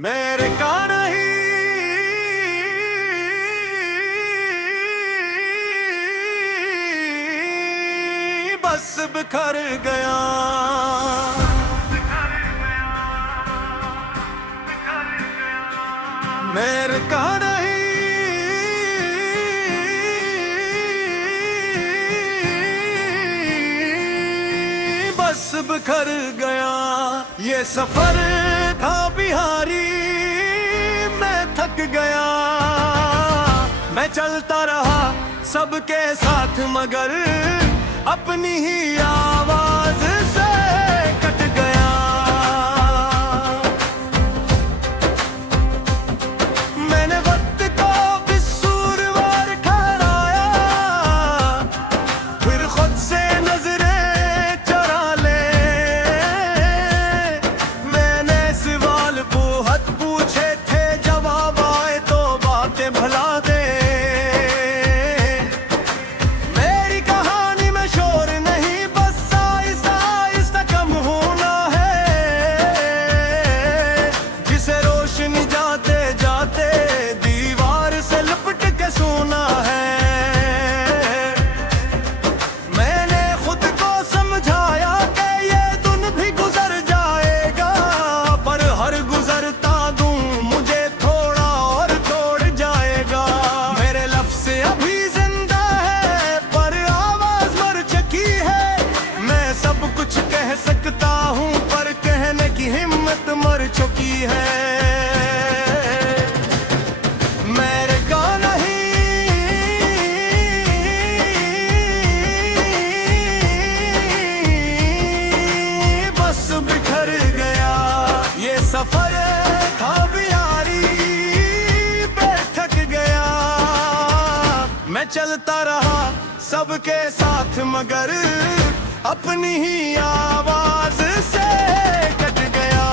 मेरे का नहीं बस बिखर गया। मेरे का नहीं बस बिखर गया। ये सफर था बिहारी, मैं थक गया। मैं चलता रहा सबके साथ मगर अपनी ही आवाज से कट गया। मैंने वक्त को कसूरवार ठहराया, फिर खुद से नजरें चुरा ले। मैंने सवाल बहुत पूछे थे, जवाब आए तो बातें भुला दे। हिम्मत मर चुकी है। मेरे का नहीं बस बिखर गया। ये सफर था बिहारी, बैठक गया। मैं चलता रहा सबके साथ मगर अपनी ही आवाज से कट गया।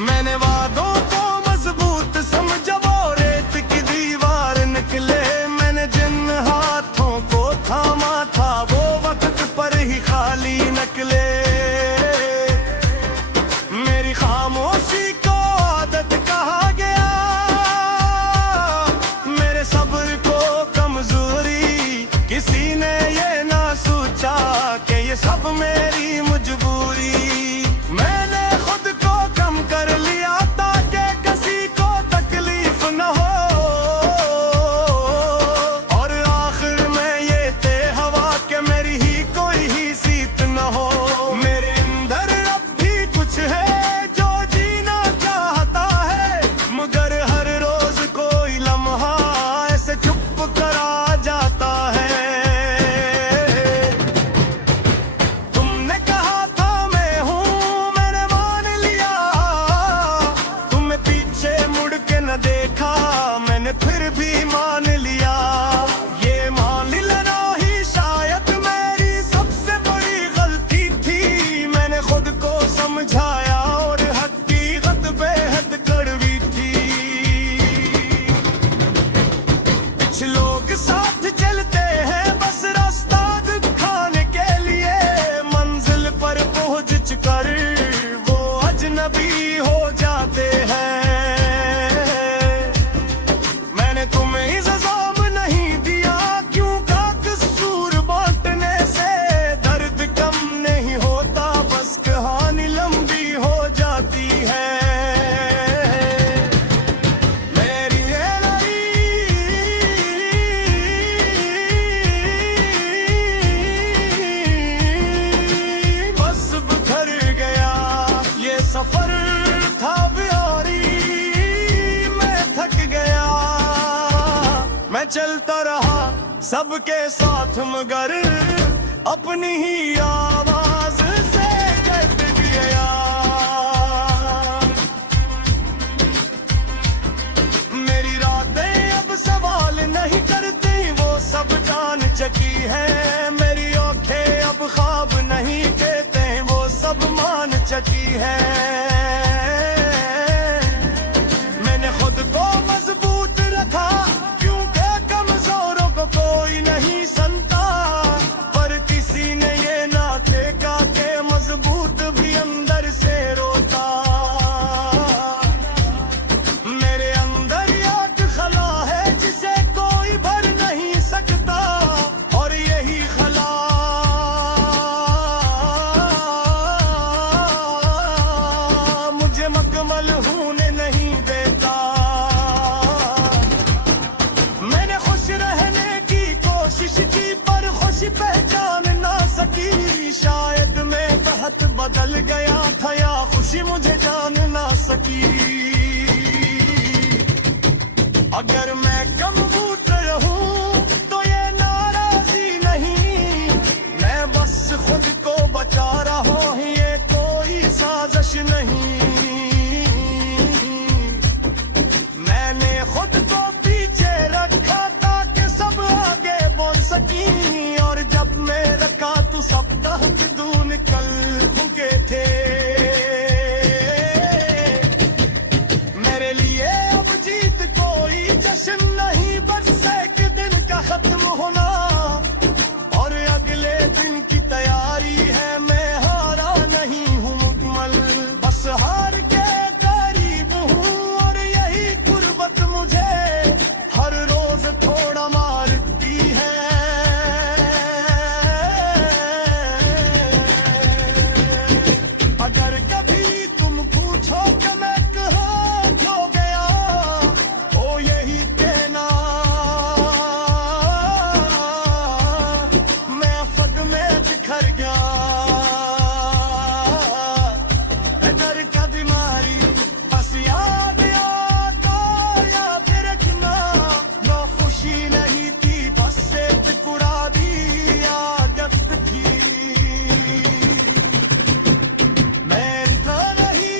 मैंने वादों को मजबूत समझा, वो रेत की दीवार निकले। मैंने जिन हाथों को थामा था वो वक्त पर ही खाली निकले। मेरी खामोशी को आदत कहा गया, मेरे सब्र को कमजोरी। किसी ने ये ना सोचा कि ये सब मेरी मजबूरी। मैंने खुद को कम कर लिया ताकि किसी को तकलीफ न हो। और आखिर में ये तय हवा कि मेरी ही कोई ही सीत न हो। मेरे अंदर अब भी कुछ है जो जीना चाहता है, मगर हर रोज कोई लम्हा ऐसे चुप करा जाता है। देखा मैंने फिर भी मान लिया। ये मान लेना ही शायद मेरी सबसे बड़ी गलती थी। मैंने खुद को समझाया और हकीकत बेहद कड़वी थी। कुछ लोग साथ चलते हैं बस रास्ता दिखाने के लिए, मंजिल पर पहुंच कर वो अजनबी हो जाते हैं। सफर था बिहारी, मैं थक गया। मैं चलता रहा सबके साथ मगर अपनी ही आवाज से कट गया। मेरी रातें अब सवाल नहीं करती, वो सब जान चुकी है। मेरी आंखें अब ख्वाब नहीं कहते, वो सब मान चुकी है। मैंने खुद को मजबूत रखा क्योंकि कमजोरों को कोई नहीं सुनता, पर किसी ने ये ना देखा कि मजबूत बदल गया था या खुशी मुझे जान ना सकी। अगर मैं कमबूतर हूँ तो ये नाराजी नहीं, मैं बस खुद को बचा रहा हूँ, ये कोई साजिश नहीं। मैंने खुद को पीछे रखा ताकि सब आगे बोल सकी, और जब मैं रखा तो सब तहत दूर निकल चुके थे। मेरे लिए अब जीत कोई जश्न नहीं, बस एक दिन का खत्म होना और अगले दिन की तैयारी है। मैं हारा नहीं हूँ मुकम्मल, बस हार के करीब हूँ, और यही गुर्बत मुझे हर रोज थोड़ा मारती है। अगर कभी तुम पूछो कि मैं कहाँ क्यों गया, ओ यही कहना मैं फद में बिखर गया। डर का बीमारी बस याद आता, याद रखना ना खुशी नहीं थी, बस से टुकड़ा भी आदत थी। मैं था नहीं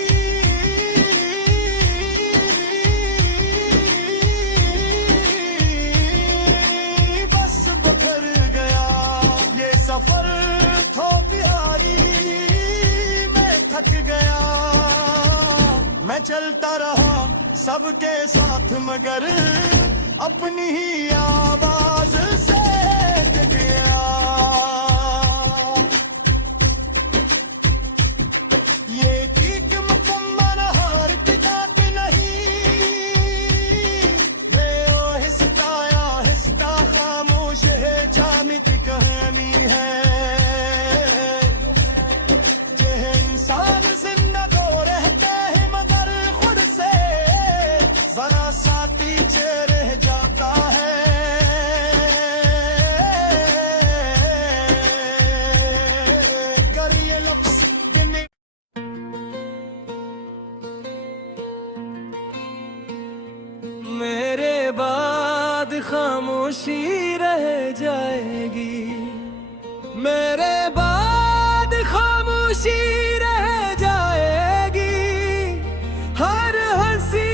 बस बिखर गया। ये सफर था प्यारी, मैं थक गया। मैं चलता रहा सबके साथ मगर अपनी ही आवाज से डर गया। ये ठीक मुकम्मल हार की बात नहीं, मैं आहिस्ता खामोश है जामित कहानी है। ये इंसान जिंदा तो रहते हैं मगर खुद से जरा सा पीछे रह जाता है। कर ये लफ्ज़ ये मेरे बाद खामोशी रह जाएगी, मेरे बाद खामोशी रह जाएगी। हर हंसी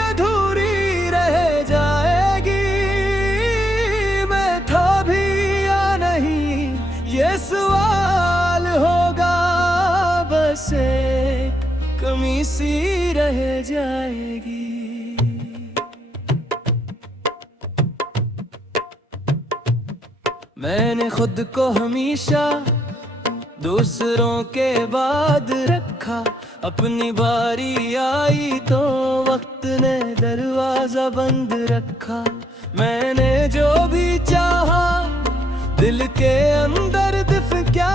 अधूरी रह जाएगी। मैं था भी या नहीं ये सवाल होगा, बस एक कमी सी रह जाएगी। मैंने खुद को हमेशा दूसरों के बाद रखा, अपनी बारी आई तो वक्त ने दरवाजा बंद रखा। मैंने जो भी चाहा दिल के अंदर दिफ क्या,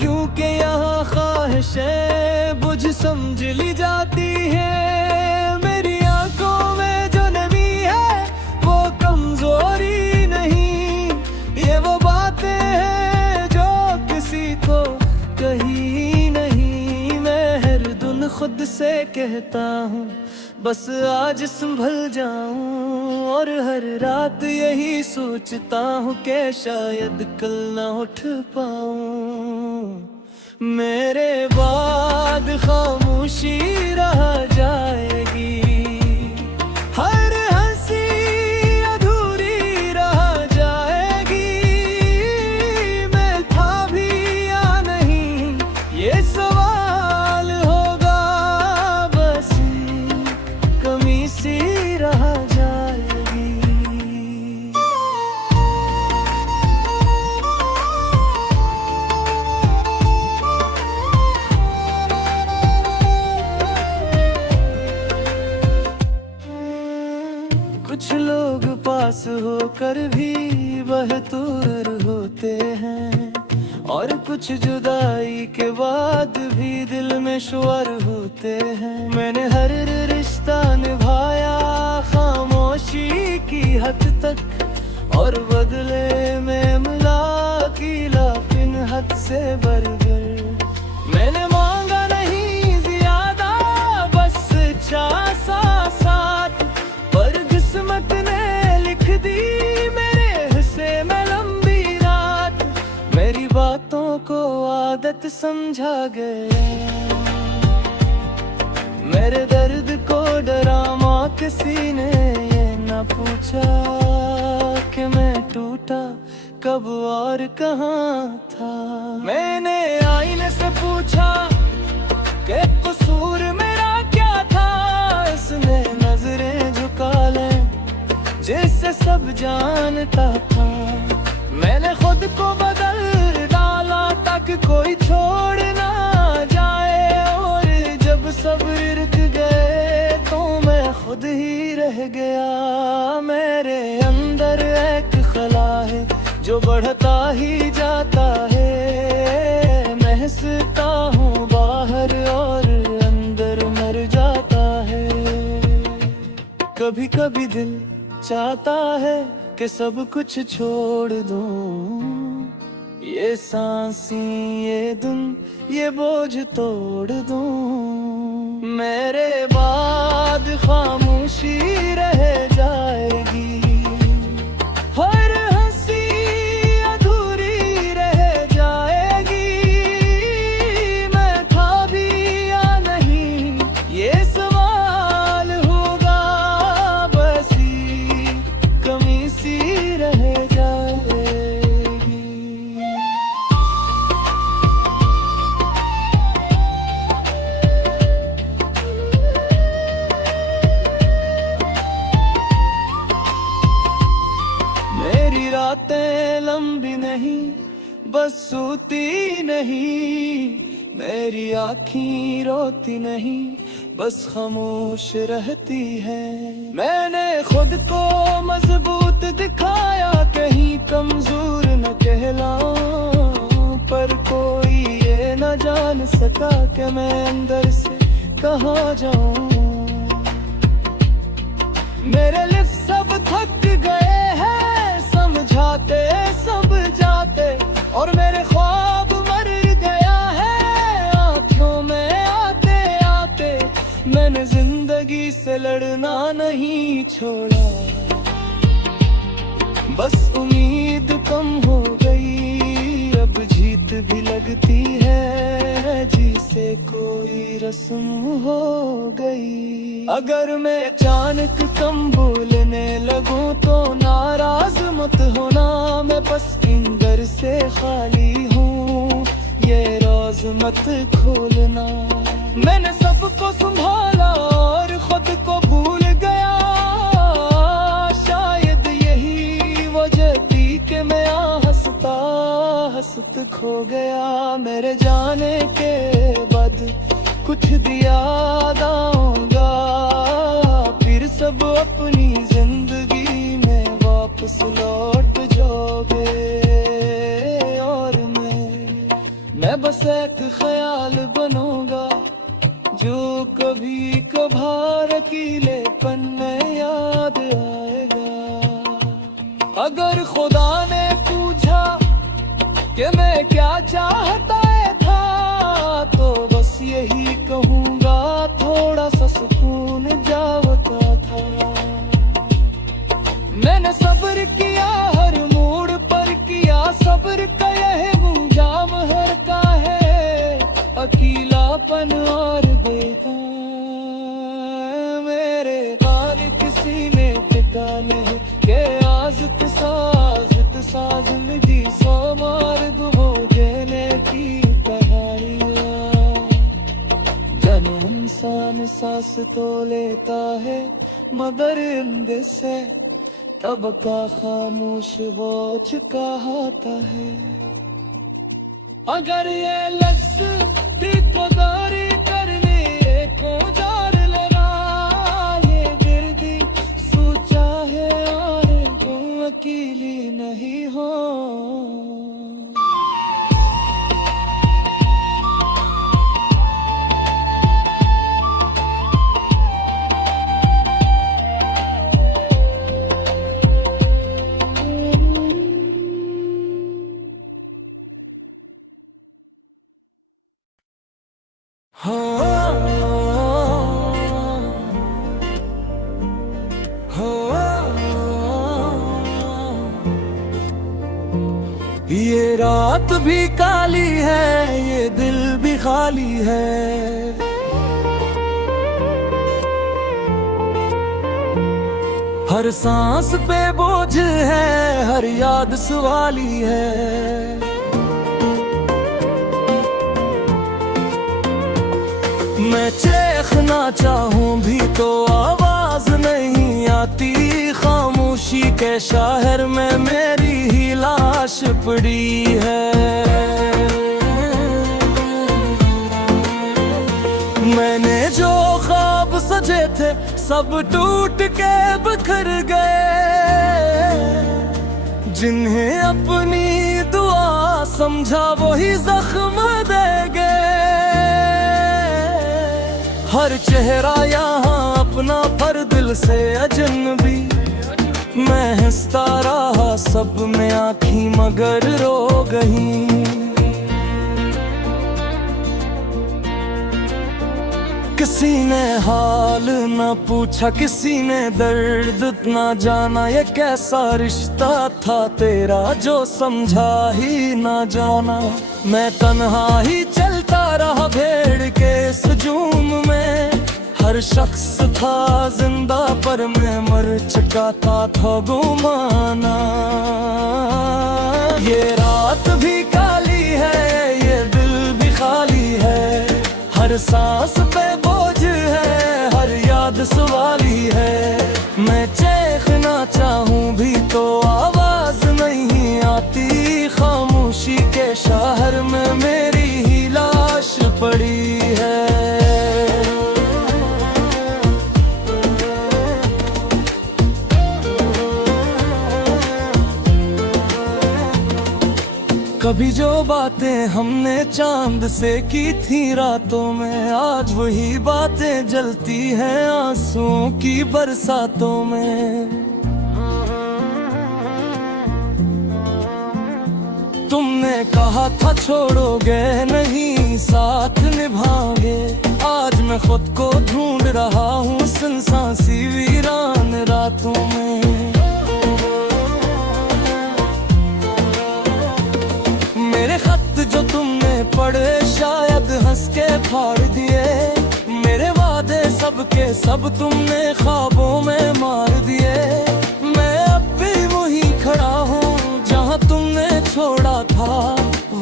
क्योंकि यहाँ ख्वाहिशें बुझ समझ ली जाती है। मेरी आंखों में जो नमी है वो कमजोरी नहीं, ये वो बातें हैं जो किसी को कही नहीं। मैं हर दिन खुद से कहता हूँ बस आज संभल जाऊं, और हर रात यही सोचता हूँ कि शायद कल ना उठ पाऊं। मेरे बाद खामोशी रह जाएगी। हर हंसी अधूरी रह जाएगी। मैं था भी या नहीं ये सवाल होगा, बस कमी सी रह जाएगी। कुछ लोग पास होकर भी बहतूर होते हैं, और कुछ जुदाई के बाद भी दिल में शुअर होते हैं। मैंने हर रिश्ता निभाया खामोशी की हद तक, और बदले में मिला अकेलापन हद से बढ़कर। समझा गया। मेरे दर्द को डरा माँ किसी ने ये न पूछा कि मैं टूटा कब और कहाँ था। मैंने आईने से पूछा कि कसूर मेरा क्या था। इसने नजरें झुका लें जिससे सब जानता था। मैंने खुद को बदल डाला ताकि कोई छोड़ ना जाए, और जब सब रुक गए तो मैं खुद ही रह गया। मेरे अंदर एक खला है जो बढ़ता ही जाता है। मैं हंसता हूँ बाहर और अंदर मर जाता है। कभी कभी दिल चाहता है कि सब कुछ छोड़ दूं, ये सांसें ये धुन ये बोझ तोड़ दूं। मेरे बाद खामोशी रह जाएगी, हर हंसी अधूरी रह जाएगी। मैं था भी या नहीं ये सवाल होगा, बस ही कमी सी रह जाएगी। मेरी रातें लंबी नहीं बस सोती नहीं, मेरी आँखें रोती नहीं बस खामोश रहती है। मैंने खुद को मजबूत दिखाया कहीं कमजोर न कहलाऊं, पर कोई ये न जान सका कि मैं अंदर से कहाँ जाऊं। मेरे लिप्स सब थक गए हैं समझाते सब जाते, और मेरे ख्वाब मर गया है आँखों में आते आते। मैंने जिंदगी से लड़ना नहीं छोड़ा, बस उम्मीद कम हो गई। अब जीत भी लगती है जिसे कोई रस्म हो गई। अगर मैं अचानक कम बोलने लगूं तो नाराज मत होना, मैं बस अंदर से खाली हूँ ये राज मत खोलना। मैंने सबको संभाला और खुद को भूल गया, शायद यही वजह थी कि मैं हंसता हंसत खो गया। मेरे जाने के बाद कुछ दिया दाऊंगा, फिर सब अपनी जिंदगी में वापस लौट जाओगे। और मैं बस एक ख्याल बनूंगा जो कभी कभार अकेलेपन में याद आएगा। अगर खुदा ने पूछा कि मैं क्या चाहता था तो बस यही कहूँगा, थोड़ा सा सुकून जाता था। मैंने सब्र किया हर मोड़ पर किया सब्र का यह मुंजाम हर का है अकेलापन और बेता। मेरे हाल किसी में टिका नहीं के आज़त साज जिंदगी सो मार्ग हो देने की कहानियाँ। जब इंसान सांस तो लेता है मगर अंदर से तब का खामोश वो कहता है। अगर ये लफ्ज़ थी तो दारी करने को जार लगा, ये दर्दी सोचा है और तुम अकेली नहीं हो। ये रात भी काली है, ये दिल भी खाली है। हर सांस पे बोझ है, हर याद सवाली है। मैं चीखना चाहूं भी तो आवाज नहीं आती, खामोशी के शहर में मेरी ही लाश पड़ी है। मैंने जो ख्वाब सजे थे सब टूट के बिखर गए, जिन्हें अपनी दुआ समझा वही जख्म दे गए। हर चेहरा यहाँ अपना पर दिल से अजनबी, मैं हंसता रहा सब में आँखी मगर रो गई। किसी ने हाल न पूछा, किसी ने दर्द न जाना, ये कैसा रिश्ता था तेरा जो समझा ही न जाना। मैं तन्हा ही चलता रहा भेड़ के सजूम में, हर शख्स था जिंदा पर मैं मर चुका था गुमाना। ये रात भी काली है, ये दिल भी खाली है। हर सांस पे बोझ है, हर याद सवाली है। मैं चीखना चाहूं भी तो आवाज नहीं आती, खामोशी के शहर में मेरी ही लाश पड़ी है। कभी जो बातें हमने चांद से की थी रातों में, आज वही बातें जलती हैं आंसुओं की बरसातों में। तुमने कहा था छोड़ोगे नहीं, साथ निभाओगे। आज मैं खुद को ढूंढ रहा हूँ सुनसान सी वीरान रातों में। मेरे खत जो तुमने पढ़े शायद हंस के फाड़ दिए, मेरे वादे सब के सब तुमने ख्वाबों में मार दिए। मैं अब भी वही खड़ा हूँ जहाँ तुमने छोड़ा था,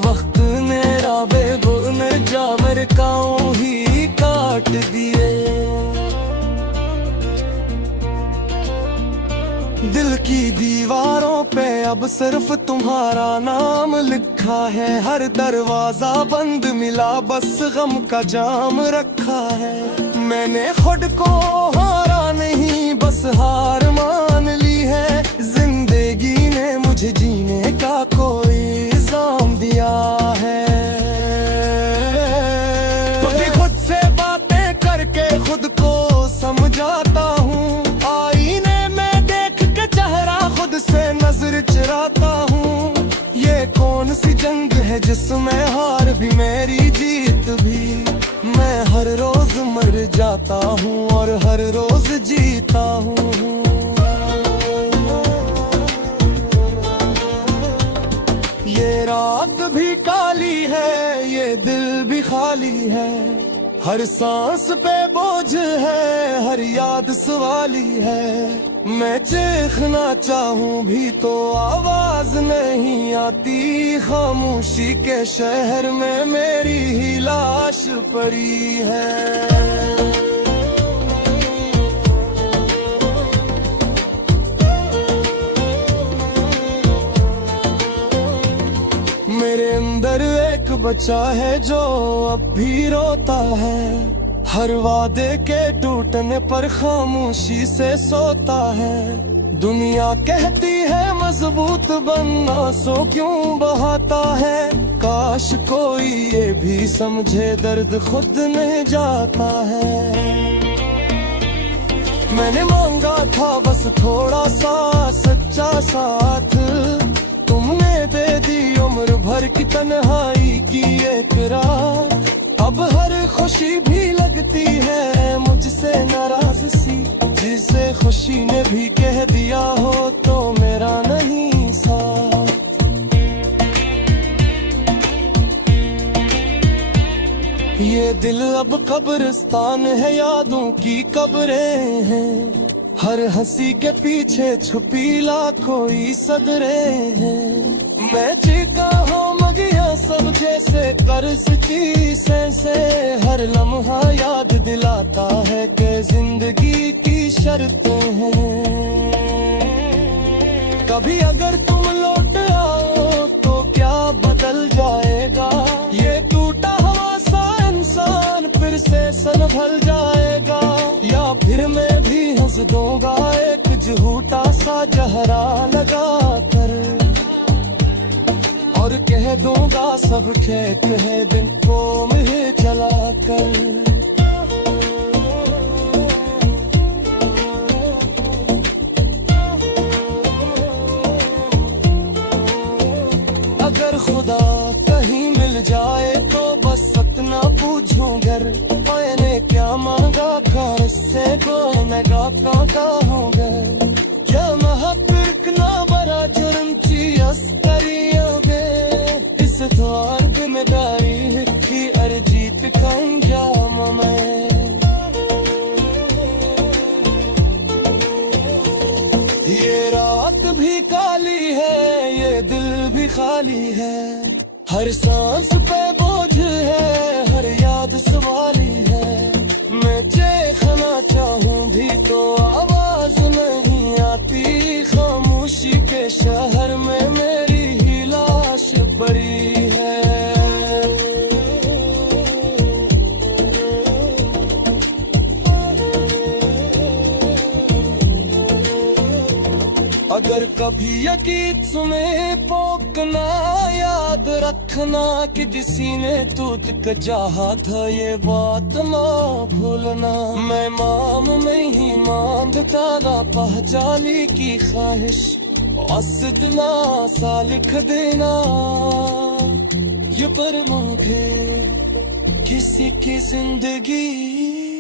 वक्त ने राबे बुन जावर काओं ही काट दिए। दिल की दीवारों पे अब सिर्फ तुम्हारा नाम लिखा है, हर दरवाजा बंद मिला बस गम का जाम रखा है। मैंने खुद को हारा नहीं बस हार मान ली है, जिंदगी ने मुझे जीने का कोई इल्जाम दिया है। खुद से बातें करके खुद को समझाता हूँ, से नजर चुराता हूँ। ये कौन सी जंग है जिसमें हार भी मेरी जीत भी। मैं हर रोज मर जाता हूँ और हर रोज जीता हूँ। ये रात भी काली है, ये दिल भी खाली है। हर सांस पे बोझ है, हर याद सवाली है। मैं चीखना चाहूं भी तो आवाज नहीं आती, खामोशी के शहर में मेरी ही लाश पड़ी है। मेरे अंदर एक बच्चा है जो अब भी रोता है, हर वादे के टूटने पर खामोशी से सोता है। दुनिया कहती है मजबूत बनना सो क्यों बहाता है, काश कोई ये भी समझे दर्द खुद नहीं जाता है। मैंने मांगा था बस थोड़ा सा सच्चा साथ, तुमने दे दी उम्र भर की तन्हाई की एक रात। अब हर खुशी भी लगती है मुझसे नाराज सी, जिसे खुशी ने भी कह दिया हो तो मेरा नहीं साथ। ये दिल अब कब्रिस्तान है, यादों की कब्रें हैं। हर हंसी के पीछे छुपी लाखों ही सदरें हैं। मैं चीका हूँ मगिया सब जैसे कर्ज की से हर लम्हा याद दिलाता है कि जिंदगी की शर्तें हैं। कभी अगर तुम लौट आओ तो क्या बदल जाएगा, ये टूटा हुआ सा इंसान फिर से संभल जाएगा, या फिर मैं भी हंस दूंगा एक झूठा सा जहरा लगा कर, और कह दूंगा सब खेत है दिन को मुझे चला कर। अगर खुदा कहीं मिल जाए तो बस सतना पूछूं घर, मैंने क्या मांगा था इससे को मैं गाता हूँगा, क्या महत्व ना बड़ा जुर्म ची अस्करिया में, इस द्वार जिम्मेदारी की अर्जी पिकाऊंगा मैं। ये रात भी काली है, ये दिल भी खाली है, हर सांस पे बोझ है, हर याद सवाली है। मैं देखना चाहूँ भी तो आवाज नहीं आती, खामोशी के शहर में मेरी ही लाश पड़ी है। अगर कभी यकीन तुम्हें पोकना, याद रखना कि किसी ने तुझ को चाहा था, ये बात ना भूलना। मैं माम में ही मांगता ना पहचाली की ख्वाहिश, औसतना सा लिख देना ये पर मांगे किसी की जिंदगी।